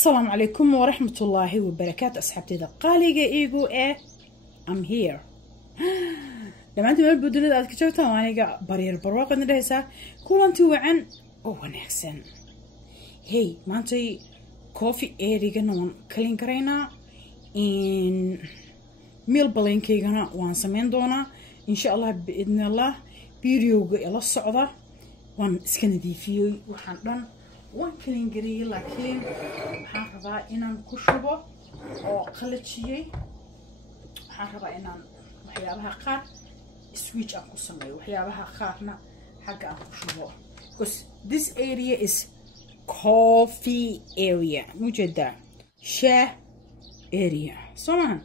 السلام عليكم ورحمة الله وبركاته. أصحابتي قاليقة إيجو I'm here. لما أنتم البدون ذات كشوتها وأنا برير برواق ندرسها كلنتي وعن ونحسن. هي ما أنتي كوفي إيريجا نون كلين كرينا إن ميل بلين كيجنا وانسمين دونا إن شاء الله بإذن الله بيريوج إلى الصعدة وان سكندي فيه وحنا وان كلين جري لكن حربا إنان كشبه أو قلتشيء حربا إنان وحيابها قار switch أكو سمي وحيابها قارنا حاجة أكو شبه because this area is coffee area موجودة شاه area سمعنا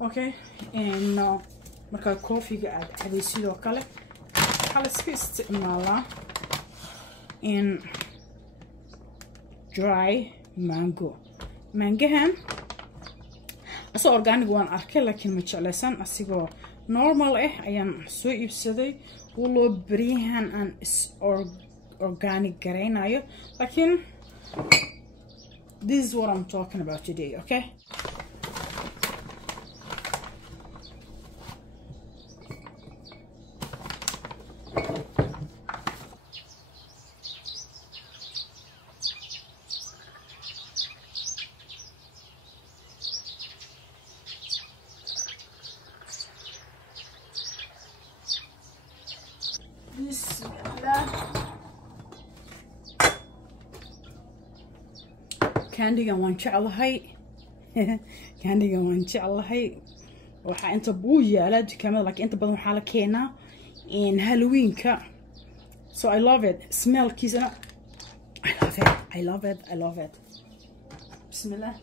okay إنه مركا coffee قاعد هذي سيدو كله خلاص في استعماله in dry mango mangahan asoo organic waan arkay laakiin ma jeclaysan asigoo normal ayaan soo iibsaday walo bariyahan aan organic gareynayo laakiin this is what I'm talking about today, okay? بسم الله كانديغا وان جعلهاي كانديغا وان جعلهاي waxa inta buu yaala dukaamada laakiin inta badan waxa la keenaa in Halloween-ka so I love it smell kiisana I love it bismillah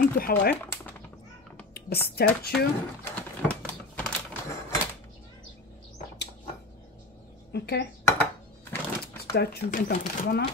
انتو حواي بستاتشو اوكي بستاتشو انت مكتبنا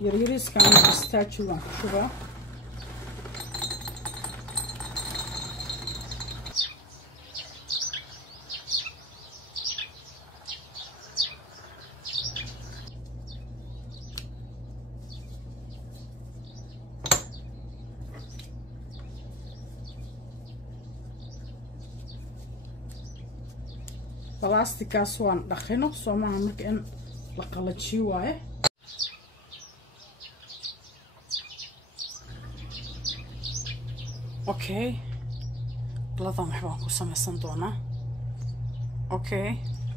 يريس كان بستاتشو شوفا بلاستيكاس وان دخينو سو ما marka in la qalajiyo waaye اوكي دلada waxaan ku samaysan doonaa okay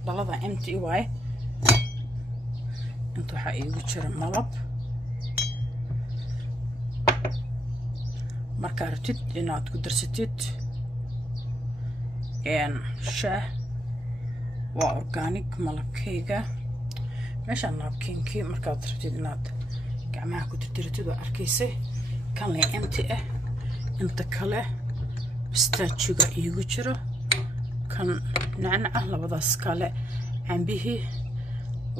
dalada empty way inta waxa iigu jira malab marka rabtid inaad ku darsatid shaah waa organic malabkayga meesha napkinkii markaad rabtid inaad gacmaha ku tirtirtid oo arkaysay kan la empty inta kale pistachio iigu jiro kan nacnac labadaas kale cambihi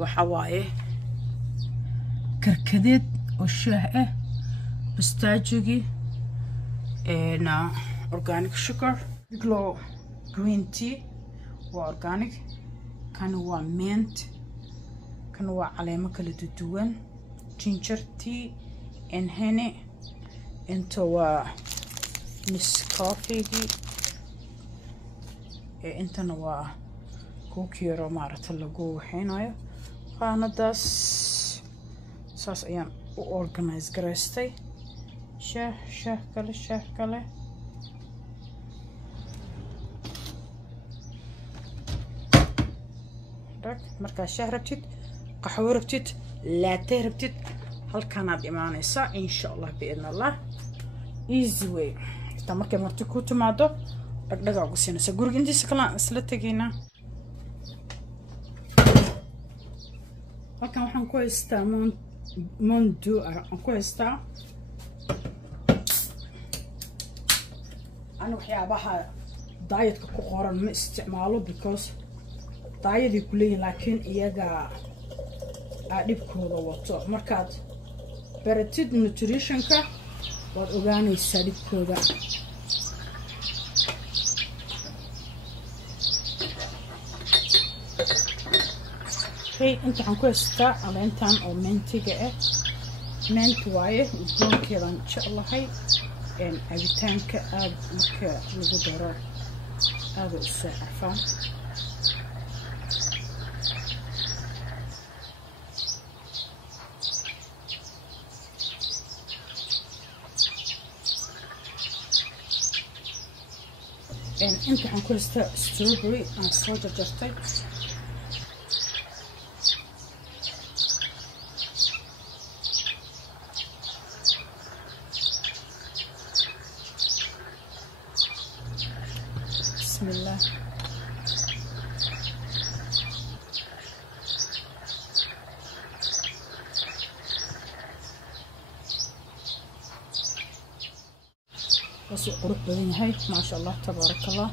waxa waaye karkadeed oo shaah pistachio na organic sugar glow green tea waa organic kan waa mint kan waa caleemo kala duwan ginger tea and honey. Inta waa Nescafe-gii intana waa kuukiyaro maaragta lagu waxaynayo qaanadaas saas ayaan u organize garaystay shaah kale markaa shaah rabtid qaxwo rabtid latte rabtid halkanaad imaanaysaa insha Allah biidna Allah easy way inta markay marti ku timaado dhagdhaga ugu siinaysa guriga intiisa kala isla tageynaa halkan waxaan ku haystaa mondu aan ku haystaa ana waxyaabaha dietka ku qoran ma isticmaalo because daayadii ku leeyihiin laakiin iyaga dhibkooda wato markaad baratid nutritionka waad ogaanaysaa dhibkooda inta waxaan ku haystaa caleentan oo mentiga ment waaye udgoonkeedaan jeclahay cabitaanka aad marka lagu daro aada u soo carfaan inta waxaan ku haystaa strawberry aan soo jarjartay bismillah واسو قرب بدن yahay ما شاء الله تبارك الله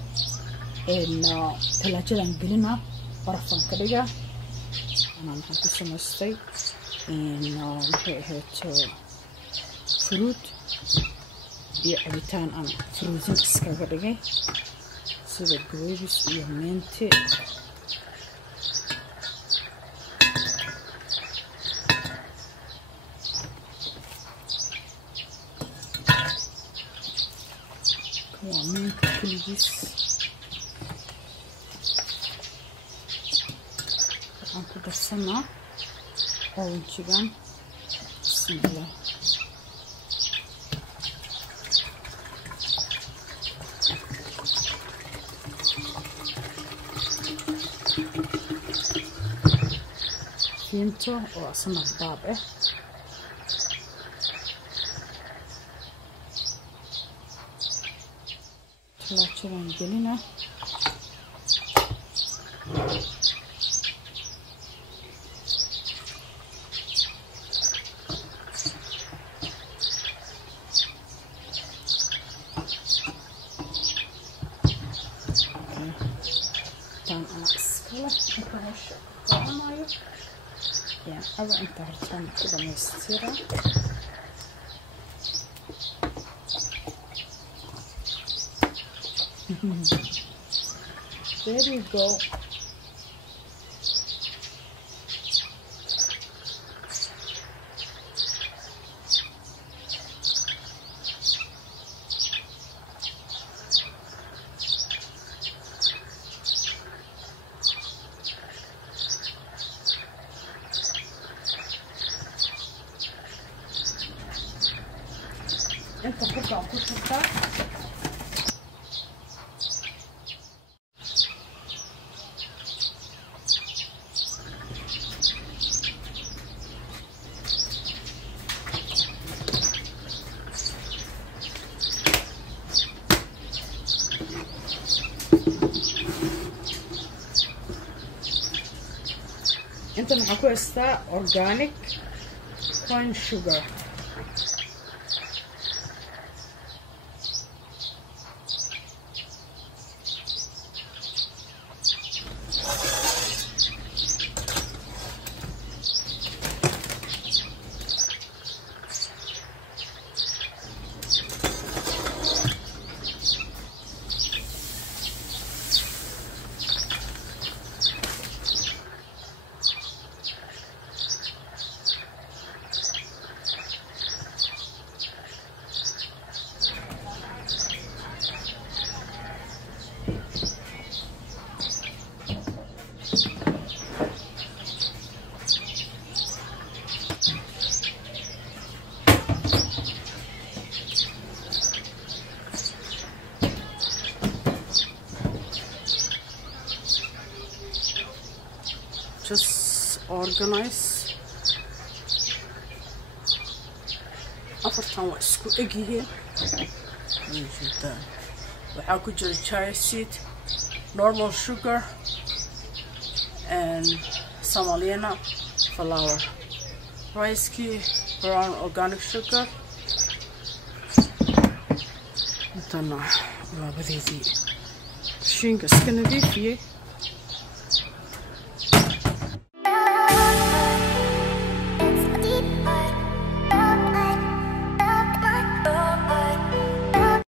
ثلاجة قلنا برفان كدقة أنا محن كسمستي محي هيت فروت عبيتان أنا فروزين اسكاكدقة سيدا جريبس مينتي كليس waxaan ku darsanaa oranjigan bismillah fiinto oo asna baab ثلاثة قلنا كان أنا أسكله مكانش قرنايو يعني أبغى أنت هرتان كده مستيرة There you go. انت قطع قطع انت معكو استا اورجانيك كون شوجر just organize afartan waa isku egyihiin waxaa ku jira chia seed normal sugar and Somaliana flour rice key brown organic sugar intana labadeedii shinka iska nadiifiyey